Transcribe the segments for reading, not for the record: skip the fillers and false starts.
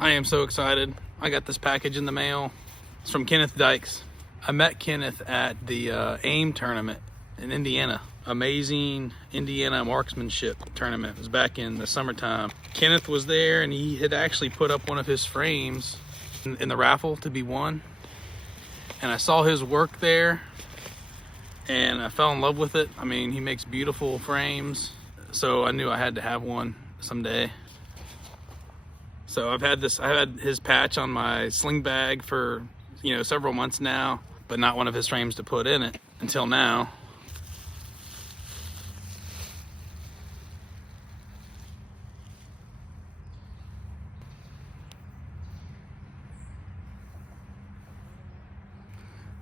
I am so excited. I got this package in the mail. It's from Kenneth Dykes. I met Kenneth at the AIM tournament in Indiana. Amazing Indiana marksmanship tournament. It was back in the summertime. Kenneth was there and he had actually put up one of his frames in the raffle to be won. And I saw his work there and I fell in love with it. I mean, he makes beautiful frames. So I knew I had to have one someday. So I've had his patch on my sling bag for, you know, several months now, but not one of his frames to put in it until now.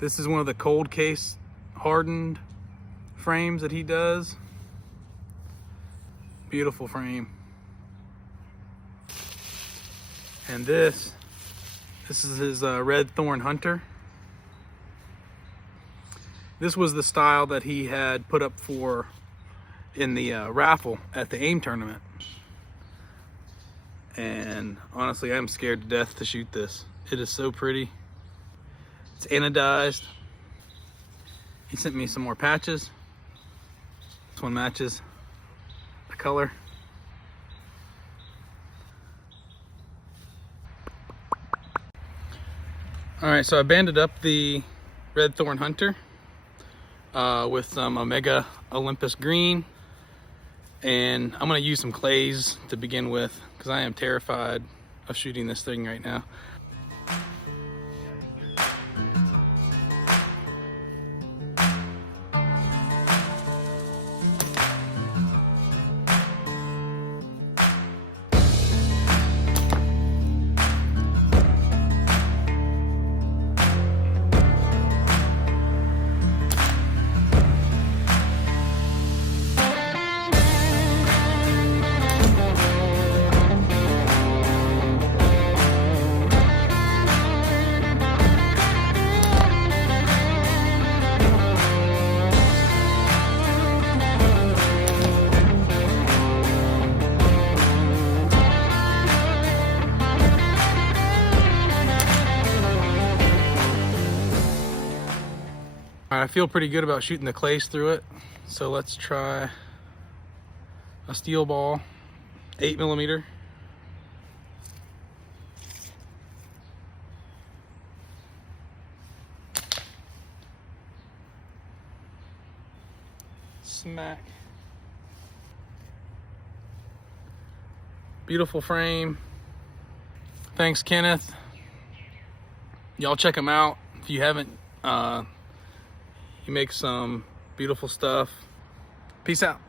This is one of the cold case hardened frames that he does. Beautiful frame. And this is his red Thorn Hunter. This was the style that he had put up for in the raffle at the AIM tournament. And honestly, I'm scared to death to shoot this. It is so pretty. It's anodized. He sent me some more patches. This one matches the color. All right, so I banded up the red Thorn Hunter with some Omega Olympus green, and I'm gonna use some clays to begin with because I am terrified of shooting this thing right now. All right, I feel pretty good about shooting the clays through it. So let's try a steel ball, 8mm. Smack. Beautiful frame. Thanks, Kenneth. Y'all check him out if you haven't. He makes some beautiful stuff. Peace out.